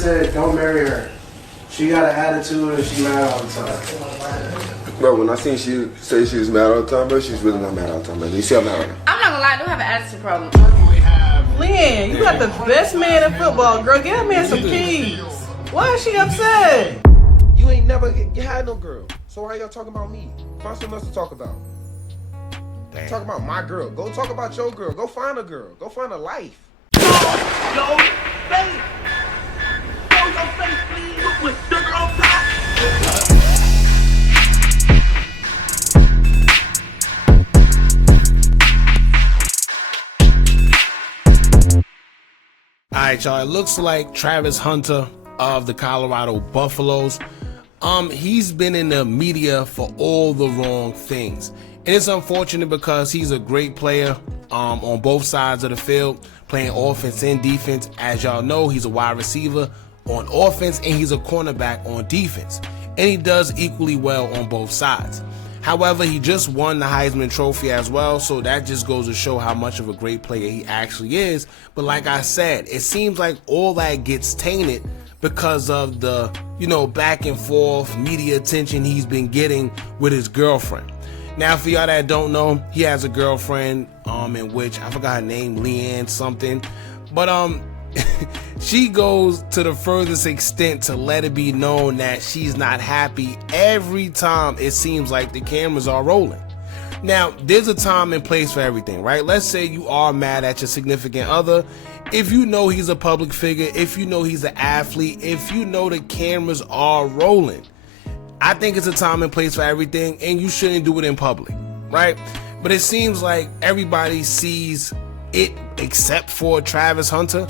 said, don't marry her. She got an attitude and she mad all the time. Bro, when I seen she say she was mad all the time, bro, she's really not mad all the time, man. You see how mad right now? I'm not gonna lie, I do have an attitude problem. Lynn, you got the best man in football, girl. Get that man some keys. Why is she upset? You ain't never had no girl. So why y'all talking about me? Find something else to talk about. Damn. Talk about my girl. Go talk about your girl. Go find a girl. Go find a life. Yo, face. Show your face, please. With sugar on top. Alright, y'all, it looks like Travis Hunter of the Colorado Buffaloes, he's been in the media for all the wrong things. And it's unfortunate because he's a great player on both sides of the field, playing offense and defense. As y'all know, he's a wide receiver on offense and he's a cornerback on defense. And he does equally well on both sides. However, he just won the Heisman Trophy as well, so that just goes to show how much of a great player he actually is. But like I said, it seems like all that gets tainted because of the, back and forth media attention he's been getting with his girlfriend. Now, for y'all that don't know, he has a girlfriend, in which I forgot her name, Leanne something, but she goes to the furthest extent to let it be known that she's not happy every time it seems like the cameras are rolling. Now, there's a time and place for everything, right? Let's say you are mad at your significant other. If you know he's a public figure, if you know he's an athlete, if you know the cameras are rolling, I think it's a time and place for everything, and you shouldn't do it in public, right? But it seems like everybody sees it except for Travis Hunter.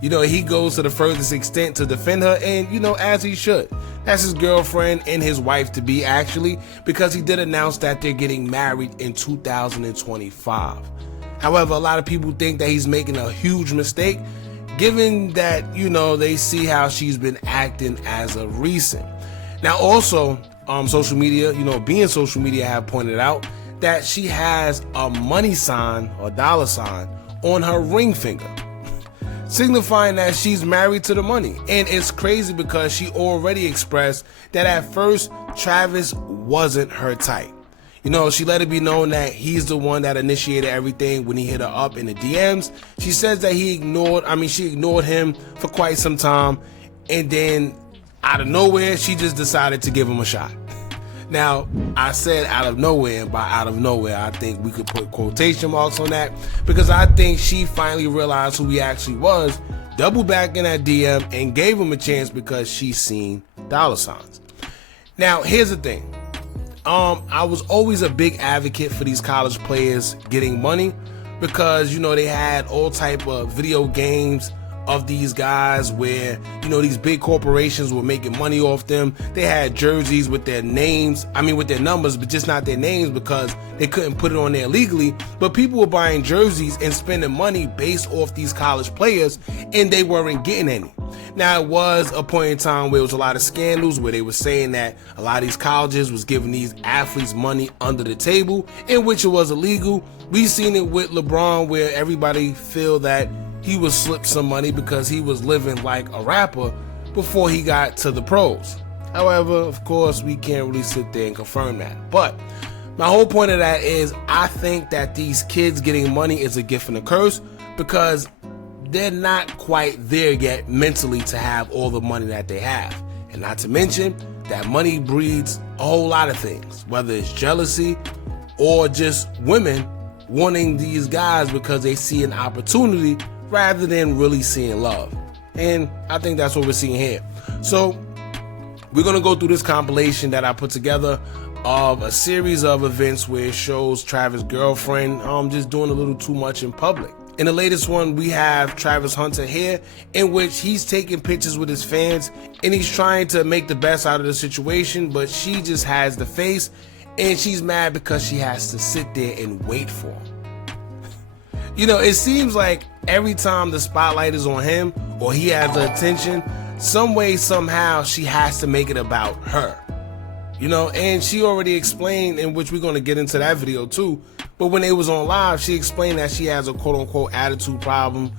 He goes to the furthest extent to defend her, and, as he should. That's his girlfriend and his wife-to-be, actually, because he did announce that they're getting married in 2025. However, a lot of people think that he's making a huge mistake, given that, they see how she's been acting as of recent. Now, also, social media, being social media, have pointed out that she has a money sign or dollar sign on her ring finger, signifying that she's married to the money. And it's crazy because she already expressed that at first Travis wasn't her type. She let it be known that he's the one that initiated everything when he hit her up in the DMs. She says that she ignored him for quite some time, and then out of nowhere, she just decided to give him a shot. Now, I said out of nowhere, and by out of nowhere, I think we could put quotation marks on that, because I think she finally realized who he actually was, doubled back in that DM, and gave him a chance because she's seen dollar signs. Now, here's the thing. I was always a big advocate for these college players getting money because, they had all type of video games of these guys where, these big corporations were making money off them. They had jerseys with their names, with their numbers, but just not their names because they couldn't put it on there legally. But people were buying jerseys and spending money based off these college players, and they weren't getting any. Now, it was a point in time where it was a lot of scandals where they were saying that a lot of these colleges was giving these athletes money under the table, in which it was illegal. We've seen it with LeBron where everybody feel that he was slipped some money because he was living like a rapper before he got to the pros. However, of course, we can't really sit there and confirm that. But my whole point of that is I think that these kids getting money is a gift and a curse because they're not quite there yet mentally to have all the money that they have. And not to mention that money breeds a whole lot of things, whether it's jealousy or just women wanting these guys because they see an opportunity rather than really seeing love. And I think that's what we're seeing here. So we're going to go through this compilation that I put together of a series of events where it shows Travis' girlfriend just doing a little too much in public. In the latest one, we have Travis Hunter here, in which he's taking pictures with his fans and he's trying to make the best out of the situation, but she just has the face and she's mad because she has to sit there and wait for him. It seems like every time the spotlight is on him or he has the attention, some way, somehow, she has to make it about her. And she already explained, in which we're going to get into that video too, but when it was on live, she explained that she has a quote-unquote attitude problem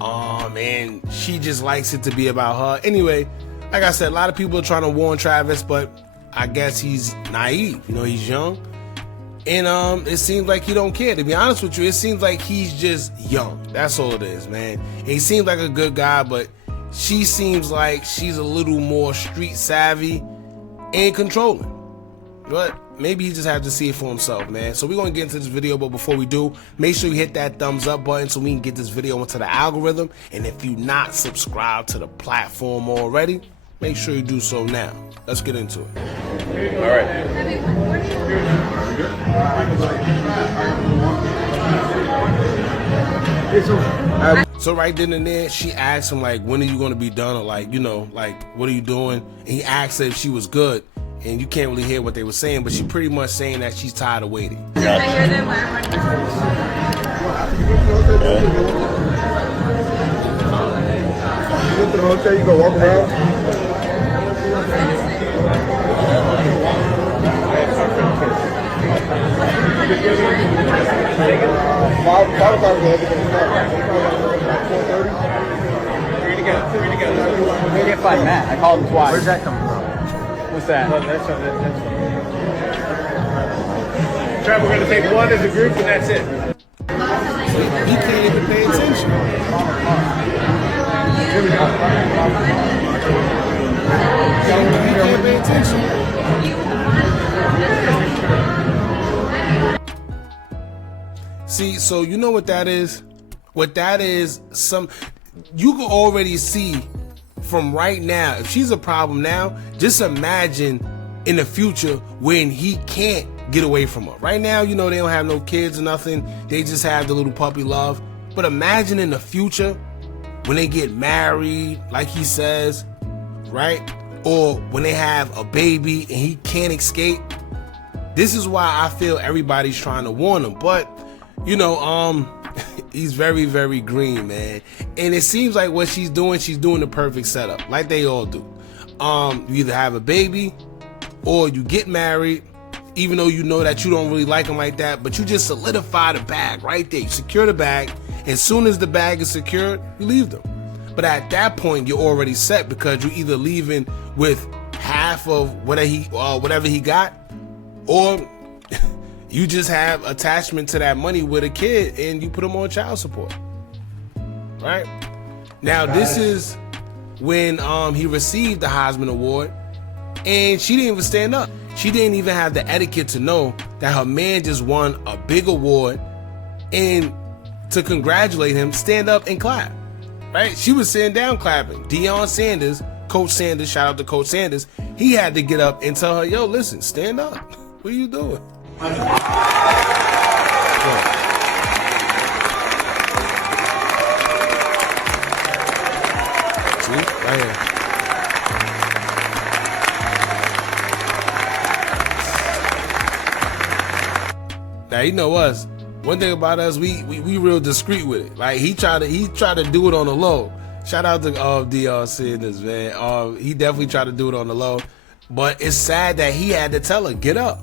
And she just likes it to be about her. Anyway, like I said, a lot of people are trying to warn Travis, but I guess he's naive. You know, he's young. And it seems like he don't care. To be honest with you, it seems like he's just young. That's all it is, man. And he seems like a good guy, but she seems like she's a little more street savvy and controlling. But maybe he just has to see it for himself, man. So we're going to get into this video, but before we do, make sure you hit that thumbs up button so we can get this video into the algorithm. And if you're not subscribed to the platform already, make sure you do so now. Let's get into it. All right. So right then and there, she asked him, like, when are you going to be done? Or like, you know, like, what are you doing? And he asked her if she was good. And you can't really hear what they were saying, but she pretty much saying that she's tired of waiting. I hear them You go to the hotel, you go walk around. We didn't find Matt. I called him twice. Where's that coming from? What's that? That's Trevor, we're going to take one as a group, and that's it. He can't even pay attention. He can't pay attention. See, so you know what that is? What that is, you can already see from right now, if she's a problem now, just imagine in the future when he can't get away from her. Right now, you know, they don't have no kids or nothing. They just have the little puppy love. But imagine in the future when they get married, like he says, right? Or when they have a baby and he can't escape. This is why I feel everybody's trying to warn him. But, you know, he's very, very green, man. And it seems like what she's doing the perfect setup, like they all do. You either have a baby or you get married, even though you know that you don't really like him like that, but you just solidify the bag right there. You secure the bag. As soon as the bag is secured, you leave them. But at that point, you're already set because you're either leaving with half of whatever he got, or you just have attachment to that money with a kid and you put him on child support. Right? Now, this is when he received the Heisman Award and she didn't even stand up. She didn't even have the etiquette to know that her man just won a big award and to congratulate him, stand up and clap. Right? She was sitting down clapping. Deion Sanders, Coach Sanders, shout out to Coach Sanders, he had to get up and tell her, yo, listen, stand up. What are you doing? See? Right here. Now, you know us. One thing about us, we real discreet with it. Like he tried to do it on the low. Shout out to Deion Sanders, man. He definitely tried to do it on the low. But it's sad that he had to tell her, get up.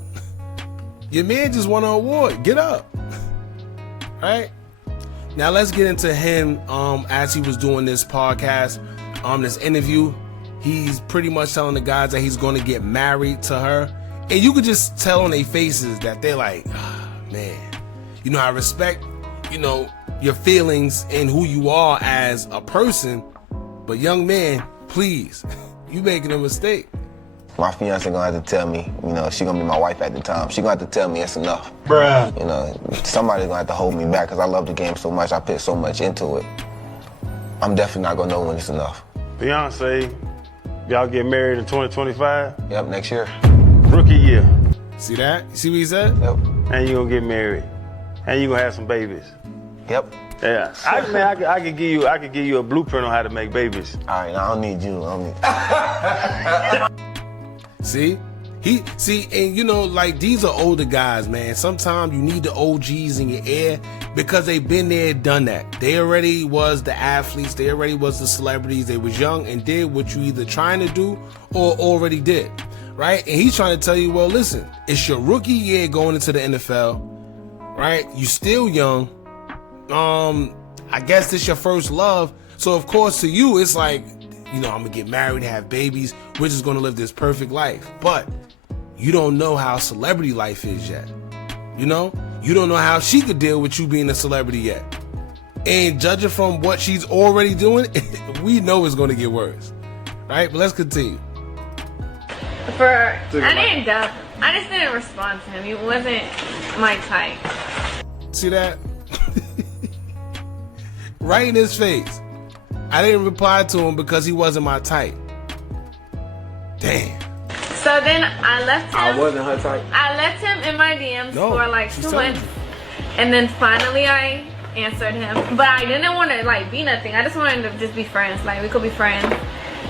Your man just won an award. Get up. Right? Now let's get into him as he was doing this podcast, this interview. He's pretty much telling the guys that he's going to get married to her. And you could just tell on their faces that they're like, man, you know, I respect, you know, your feelings and who you are as a person. But young man, please, you making a mistake. My fiance gonna have to tell me, you know, she gonna be my wife at the time. She gonna have to tell me it's enough. Bruh. You know, somebody's gonna have to hold me back because I love the game so much. I put so much into it. I'm definitely not gonna know when it's enough. Beyonce, y'all get married in 2025? Yep, next year. Rookie year. See that? You see what he said? Yep. And you gonna get married. And you gonna have some babies. Yep. Yeah. I could give you a blueprint on how to make babies. All right, I don't need you. I don't need. See? And you know, like, these are older guys, man. Sometimes you need the OGs in your ear because they've been there, done that. They already was the athletes. They already was the celebrities. They was young and did what you either trying to do or already did, right? And he's trying to tell you, well, listen, it's your rookie year going into the NFL, right? You still young. I guess this your first love. So of course to you, it's like, you know, I'm gonna get married, have babies. We're just gonna live this perfect life. But you don't know how celebrity life is yet. You know? You don't know how she could deal with you being a celebrity yet. And judging from what she's already doing, we know it's gonna get worse. Right? But let's continue. I didn't doubt him. I just didn't respond to him. He wasn't my type. See that? Right in his face. I didn't reply to him because he wasn't my type. Damn. So then I left him. I wasn't her type. I left him in my DMs for like she's 2 telling months. you. And then finally I answered him. But I didn't want to like be nothing. I just wanted to just be friends. Like we could be friends.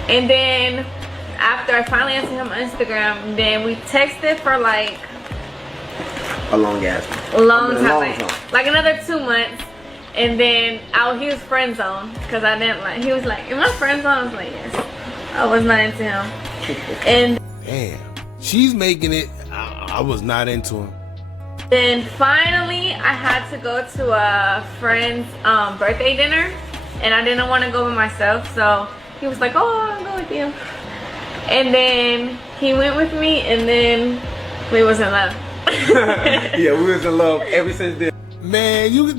And then after I finally answered him on Instagram, then we texted for like A long ass. long I mean, time. Like another 2 months. And then he was friend zoned because I didn't like. He was like, "Am I friend zoned?" I was like, "Yes." I was not into him. And damn, she's making it. I was not into him. then finally, I had to go to a friend's birthday dinner, and I didn't want to go by myself. So he was like, "Oh, I'll go with you." And then he went with me, and then we was in love. Yeah, we was in love ever since then. Man, you.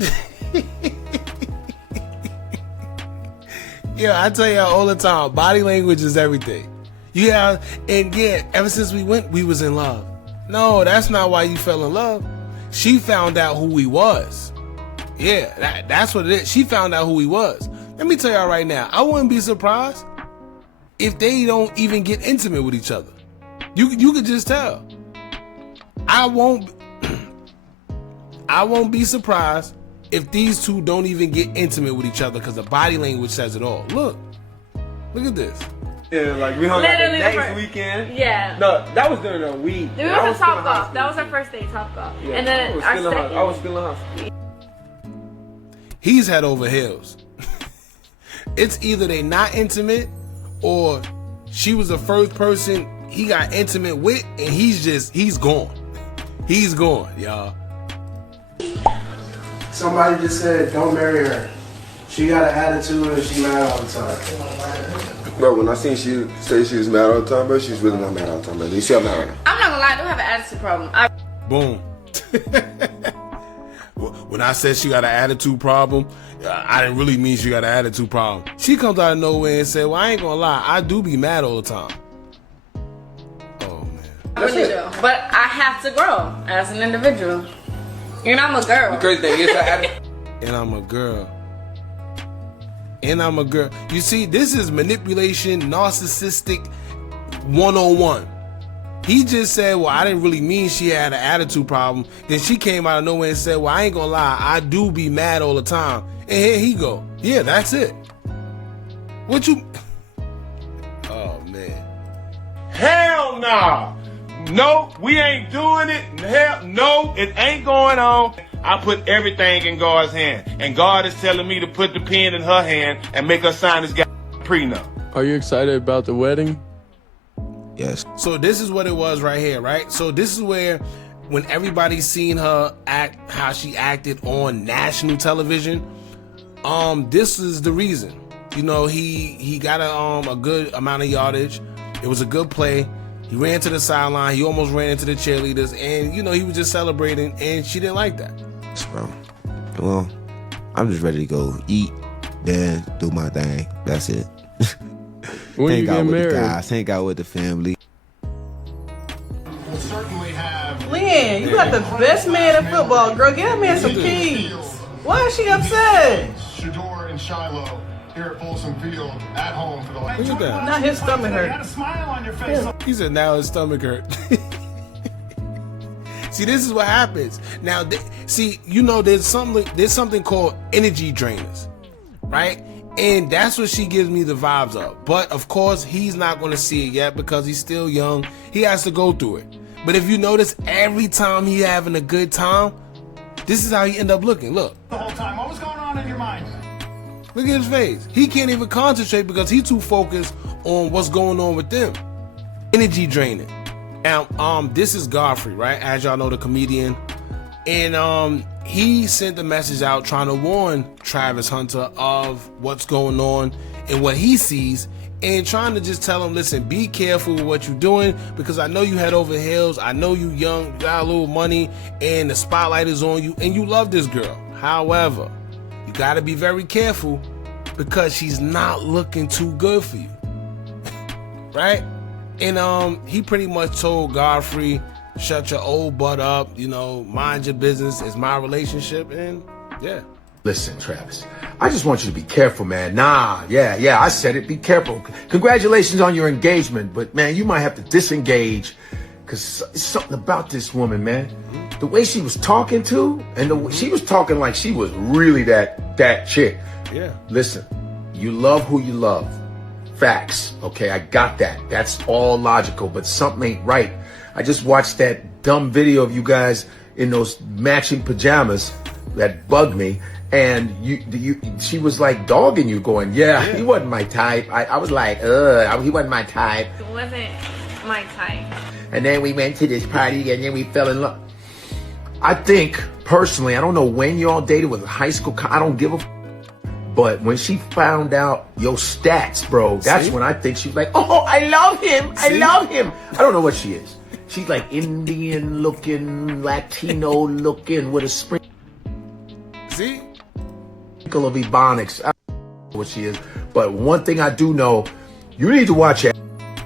Yeah, I tell you all the time, body language is everything. Yeah, and yeah, ever since we went, we was in love. No, that's not why you fell in love. She found out who he was. Yeah, that's what it is. She found out who he was. Let me tell y'all right now, I wouldn't be surprised if they don't even get intimate with each other. You could just tell. I won't be surprised if these two don't even get intimate with each other because the body language says it all. Look at this. Yeah, like we hung out the Literally next weekend. Yeah. No, that was during a week. We went to Top Golf. That was our first day, Top Golf. Yeah, And then I was still in her. He's head over heels. It's either they not intimate or she was the first person he got intimate with and he's gone. He's gone, y'all. Somebody just said, don't marry her. She got an attitude and she mad all the time. Bro, when I seen she say she was mad all the time, bro, she's really not mad all the time, bro. You see I'm mad right now. I'm not gonna lie, I do have an attitude problem. Boom. When I said she got an attitude problem, I didn't really mean she got an attitude problem. She comes out of nowhere and said, well, I ain't gonna lie, I do be mad all the time. Oh, man. I really do. But I have to grow as an individual. And I'm a girl. The crazy thing is that And I'm a girl. You see, this is manipulation, narcissistic 101. He just said, well, I didn't really mean she had an attitude problem. Then she came out of nowhere and said, well, I ain't gonna lie, I do be mad all the time. And here he go. Yeah, that's it. What you... Oh, man. Hell no. No, we ain't doing it. Hell no, it ain't going on. I put everything in God's hand. And God is telling me to put the pen in her hand and make her sign this guy prenup. Are you excited about the wedding? Yes. So this is what it was right here, right? So this is where when everybody's seen her act, how she acted on national television, this is the reason. You know, he got a good amount of yardage. It was a good play. He ran to the sideline. He almost ran into the cheerleaders, and you know he was just celebrating, and she didn't like that. Bro, well, I'm just ready to go eat, then do my thing. That's it. When you get married? The guys, hang out with the family. Leanne, you got the best man in football, girl. Get that man some keys. Why is she upset? Shador and Shiloh here at Folsom Field at home for the last. Look at that. Now his stomach hurt. You had a smile on your face. He said now his stomach hurt. See, this is what happens. Now, see, you know, there's something called energy drainers, right? And that's what she gives me the vibes of. But of course, he's not going to see it yet because he's still young. He has to go through it. But if you notice, every time he having a good time, this is how he end up looking. Look. The whole time, what was going on in your mind? Look at his face. He can't even concentrate because he's too focused on what's going on with them. Energy draining. Now, this is Godfrey, right? As y'all know, the comedian. And he sent a message out trying to warn Travis Hunter of what's going on and what he sees, and trying to just tell him, listen, be careful with what you're doing, because I know you head over heels. I know you young, you got a little money, and the spotlight is on you, and you love this girl. However, you got to be very careful, because she's not looking too good for you. Right? And he pretty much told Godfrey, shut your old butt up, mind your business. It's my relationship, and yeah. Listen, Travis, I just want you to be careful, man. I said it, be careful. Congratulations on your engagement, but man, you might have to disengage, because it's something about this woman, man. The way she was talking to, and she was talking like she was really that chick. Yeah. Listen, you love who you love. Facts, okay, I got that. That's all logical, but something ain't right. I just watched that dumb video of you guys in those matching pajamas that bugged me, and she was like dogging you, going, yeah, he wasn't my type. I was like, he wasn't my type. It wasn't my type. And then we went to this party, and then we fell in love. I think, personally, I don't know when y'all dated, with high school, I don't give a but when she found out your stats, bro, that's when I think she was like, oh, I love him. I love him. I don't know what she is. She's like Indian looking, Latino looking, with a sprinkle of Ebonics. I don't know what she is. But one thing I do know, you need to watch it.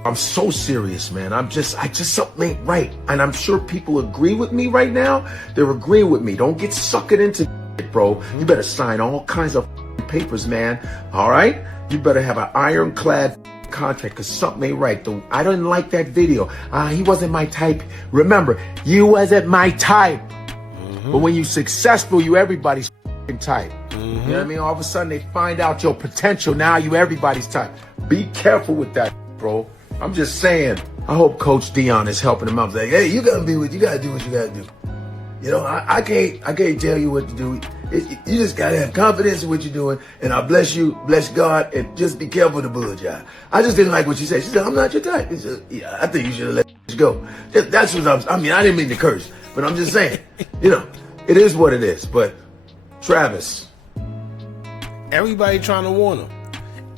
I'm so serious, man. I just something ain't right. And I'm sure people agree with me right now. They're agreeing with me. Don't get suckered into it, bro. You better sign all kinds of papers, man. All right? You better have an ironclad contract, because something ain't right. I didn't like that video. He wasn't my type. Remember, you wasn't my type. But when you successful, you everybody's type. You know what I mean? All of a sudden, they find out your potential. Now you everybody's type. Be careful with that, bro. I'm just saying. I hope Coach Dion is helping him out. Like, hey, you gotta do what you gotta do. I can't tell you what to do. You just gotta have confidence in what you're doing, and I bless you, bless God, and just be careful to apologize. I just didn't like what she said. She said, I'm not your type. He said, yeah, I think you should have let it go. That's what I didn't mean to curse, but I'm just saying, it is what it is. But Travis, everybody trying to warn him,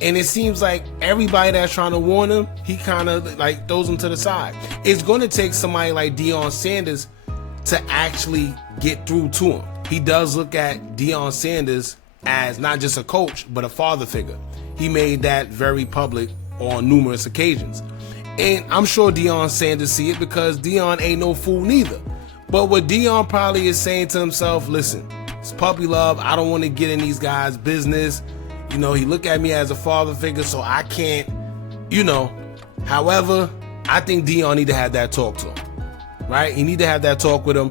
and it seems like everybody that's trying to warn him, he kind of like throws him to the side. It's going to take somebody like Deion Sanders to actually get through to him. He does look at Deion Sanders as not just a coach, but a father figure. He made that very public on numerous occasions. And I'm sure Deion Sanders see it, because Deion ain't no fool neither. But what Deion probably is saying to himself, listen, it's puppy love. I don't want to get in these guys' business. He look at me as a father figure, so I can't, However, I think Deion need to have that talk to him. Right? He need to have that talk with him.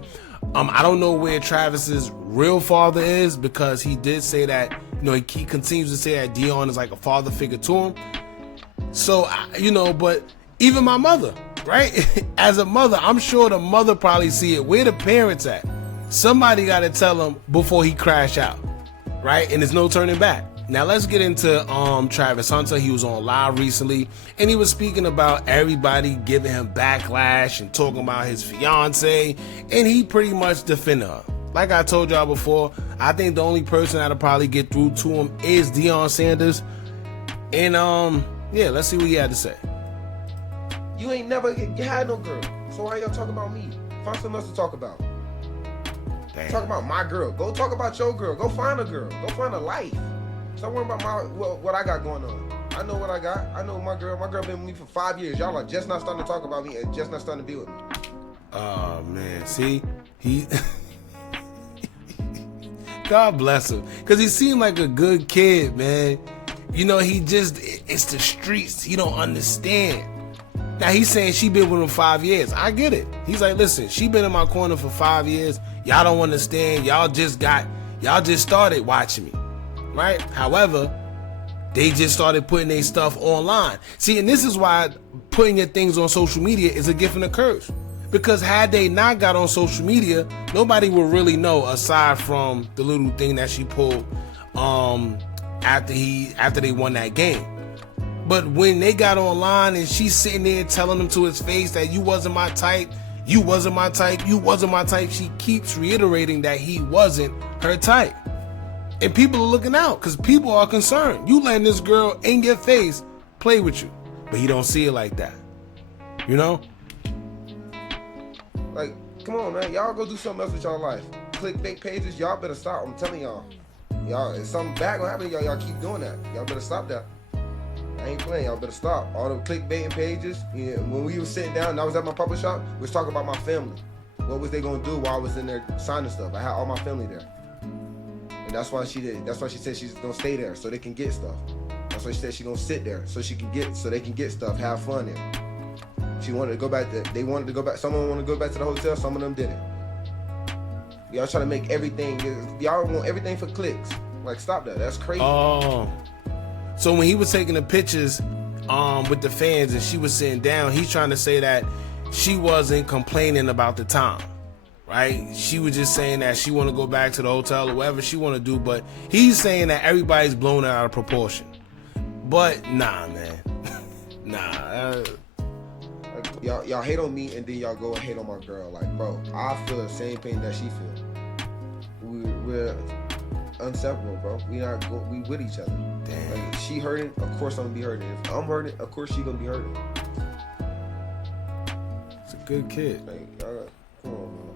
I don't know where Travis's real father is, because he did say that, he continues to say that Deion is like a father figure to him. So, but even my mother, right? As a mother, I'm sure the mother probably see it. Where the parents at? Somebody got to tell him before he crash out, right? And there's no turning back. Now let's get into Travis Hunter. He was on live recently, and he was speaking about everybody giving him backlash and talking about his fiance, and he pretty much defended her. Like I told y'all before, I think the only person that'll probably get through to him is Deion Sanders. And let's see what he had to say. You ain't never had no girl, so why y'all talking about me? Find something else to talk about. Damn. Talk about my girl. Go talk about your girl. Go find a girl. Go find a life. Stop worrying about what I got going on. I know what I got. I know my girl. My girl been with me for 5 years. Y'all are just not starting to talk about me and just not starting to be with me. Oh man, see, he God bless him, because he seemed like a good kid, man. It's the streets. He don't understand. Now he's saying she been with him 5 years. I get it. He's like, listen, she been in my corner for 5 years. Y'all don't understand. Y'all just started watching me. Right? However, they just started putting their stuff online. See, and this is why putting your things on social media is a gift and a curse. Because had they not got on social media, nobody would really know, aside from the little thing that she pulled after they won that game. But when they got online and she's sitting there telling him to his face that you wasn't my type, you wasn't my type, you wasn't my type. She keeps reiterating that he wasn't her type. And people are looking out because people are concerned. You letting this girl in your face play with you. But he don't see it like that. You know? Like, come on, man. Y'all go do something else with y'all life. Clickbait pages, y'all better stop. I'm telling y'all. Y'all, if something bad gonna happen to y'all, y'all keep doing that. Y'all better stop that. I ain't playing. Y'all better stop. All the clickbaiting pages. Yeah, when we was sitting down and I was at my public shop, we was talking about my family. What was they gonna do while I was in there signing stuff? I had all my family there. And that's why she did. That's why she said she's gonna stay there so they can get stuff. That's why she said she's gonna sit there so they can get stuff, have fun there. She wanted to go back they wanted to go back. Someone wanted to go back to the hotel, some of them didn't. Y'all try to make everything, y'all want everything for clicks. Like, stop that. That's crazy. Oh. So when he was taking the pictures with the fans and she was sitting down, he's trying to say that she wasn't complaining about the time, right? She was just saying that she want to go back to the hotel or whatever she want to do, but he's saying that everybody's blown it out of proportion. But nah, man. Nah. Like, y'all hate on me and then y'all go and hate on my girl. Like, bro, I feel the same pain that she feel. We're inseparable, bro. We with each other. Damn. Like, she hurting, of course I'm gonna be hurting. If I'm hurting, of course she gonna be hurting. It's a good kid. Like, come on, bro.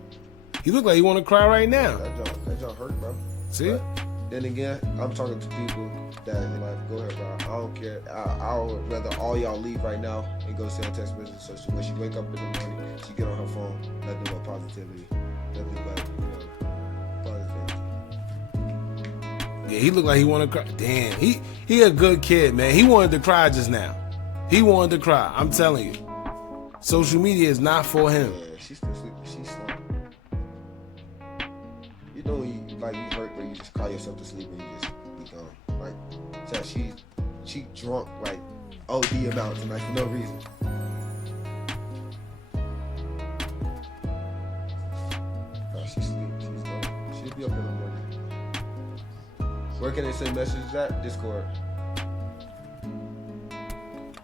He look like he want to cry right now. That joint hurt, bro. See? But then again, I'm talking to people that like, go ahead, bro. I don't care. I would rather all y'all leave right now and go send a text message. So when she wake up in the morning, she get on her phone, nothing but positivity, nothing but positivity. Yeah, he looked like he wanted to cry. Damn, he a good kid, man. He wanted to cry just now. He wanted to cry. I'm telling you, social media is not for him. Yeah, she's still sleeping. She's slumping. You know when you hurt, where you just cry yourself to sleep and you just be gone. Like, she drunk like OD amounts and like for no reason. No, she's asleep. She's gone. She'll be up in the morning. Where can they send messages at? Discord.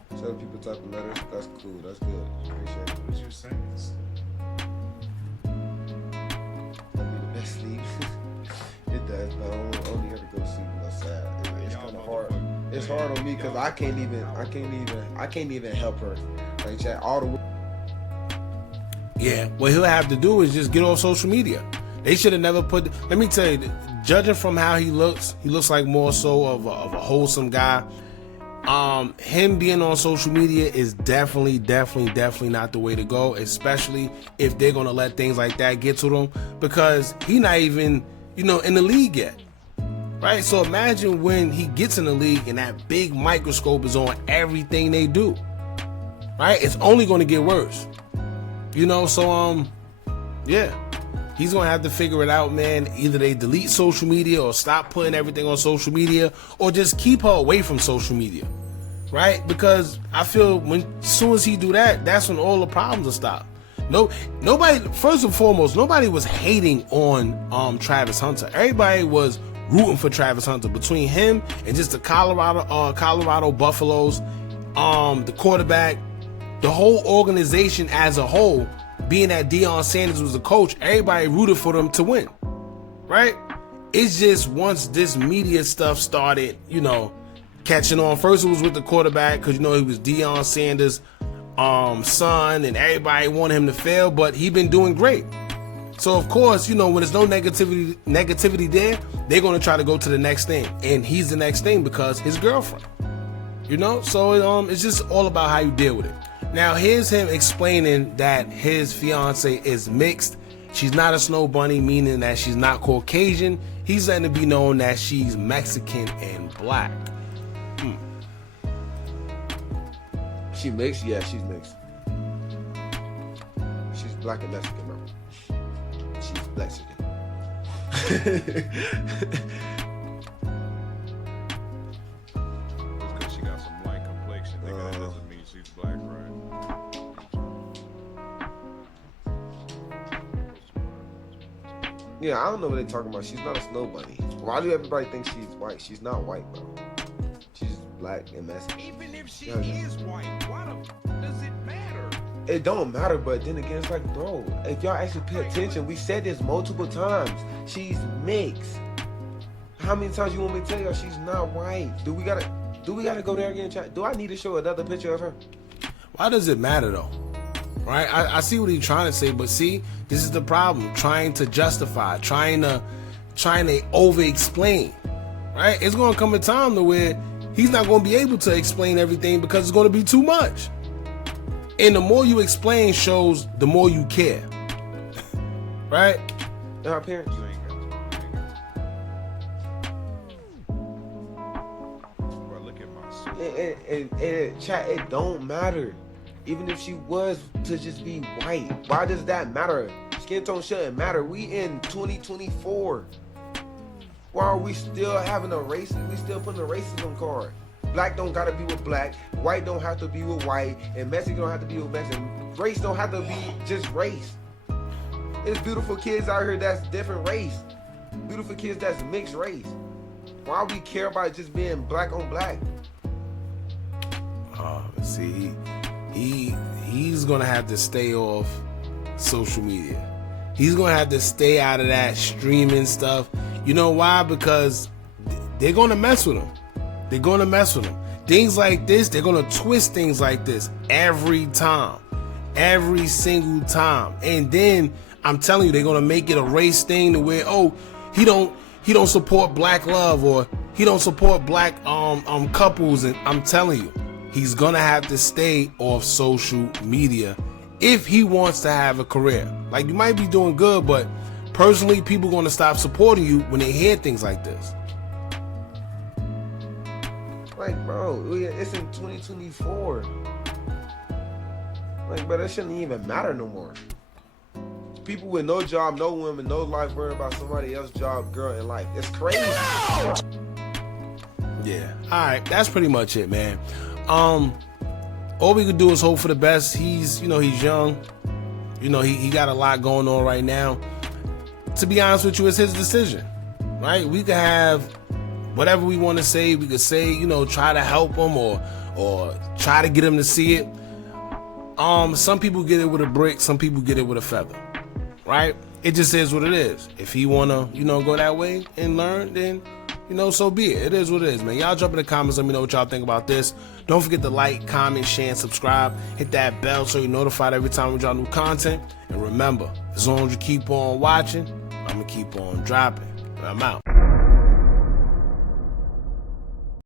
Some people typing letters. That's cool. That's good. Appreciate it. What you saying? That'd be the best sleep. It does, but I only here to go to sleep when I'm sad. It's kind of hard. It's hard on me because I can't even help her. Like, chat all the way. Yeah, what he'll have to do is just get off social media. They should have never put. Let me tell you, judging from how he looks like more so of a wholesome guy. Him being on social media is definitely not the way to go, especially if they're gonna let things like that get to them, because he not even, in the league yet, right? So imagine when he gets in the league and that big microscope is on everything they do, right? It's only gonna get worse, so yeah. He's going to have to figure it out, man. Either they delete social media or stop putting everything on social media or just keep her away from social media, right? Because I feel as soon as he do that, that's when all the problems will stop. Nobody, first and foremost, nobody was hating on Travis Hunter. Everybody was rooting for Travis Hunter. Between him and just the Colorado Buffaloes, the quarterback, the whole organization as a whole, being that Deion Sanders was the coach, everybody rooted for them to win, right? It's just once this media stuff started, catching on. First it was with the quarterback because, he was Deion Sanders' son and everybody wanted him to fail, but he been doing great. So, of course, when there's no negativity there, they're going to try to go to the next thing. And he's the next thing because his girlfriend, So it's just all about how you deal with it. Now, here's him explaining that his fiance is mixed. She's not a snow bunny, meaning that she's not Caucasian. He's letting it be known that she's Mexican and black. She mixed? Yeah, she's mixed. She's black and Mexican, bro. She's Mexican. Just because she got some light complexion, nigga, that doesn't mean she's black, right? Yeah, I don't know what they're talking about. She's not a snow bunny. Why do everybody think she's white? She's not white, bro. She's black and Mexican. Even if she is white, why does it matter? It don't matter, but then again, it's like, bro, if y'all actually pay attention, we said this multiple times. She's mixed. How many times you want me to tell y'all she's not white? Do we gotta go there again, chat? Do I need to show another picture of her? Why does it matter though? Right? I see what he's trying to say, but see, this is the problem. Trying to justify, trying to over-explain. Right? It's gonna come a time to where he's not gonna be able to explain everything because it's gonna be too much. And the more you explain shows the more you care. Right? And our parents. Chat, it don't matter. Even if she was to just be white, why does that matter? Skin tone shouldn't matter. We in 2024. Why are we still having a race? We still putting a racism card. Black don't gotta be with black. White don't have to be with white. And Mexican don't have to be with Mexican. Race don't have to be just race. There's beautiful kids out here that's different race. Beautiful kids that's mixed race. Why we care about just being black on black? See, he's gonna have to stay off social media. He's gonna have to stay out of that streaming stuff. You know why? Because they're gonna mess with him. They're gonna mess with him. Things like this, they're gonna twist things like this every time, every single time. And then I'm telling you, they're gonna make it a race thing to where, oh, he don't support black love, or he don't support black couples. And I'm telling you, he's gonna have to stay off social media if he wants to have a career. Like, you might be doing good, but personally, people gonna stop supporting you when they hear things like this. Like, bro, it's in 2024. Like, bro, that shouldn't even matter no more. People with no job, no women, no life, worrying about somebody else's job, girl, in life. It's crazy. Yeah. All right, that's pretty much it, man. All we could do is hope for the best. He's young. He got a lot going on right now. To be honest with you, it's his decision, right? We could have whatever we want to say. We could say, try to help him or try to get him to see it. Some people get it with a brick. Some people get it with a feather, right? It just is what it is. If he want to, go that way and learn, then so be it. It is what it is, man. Y'all jump in the comments. Let me know what y'all think about this. Don't forget to like, comment, share, and subscribe. Hit that bell so you're notified every time we drop new content. And remember, as long as you keep on watching, I'm going to keep on dropping. I'm out.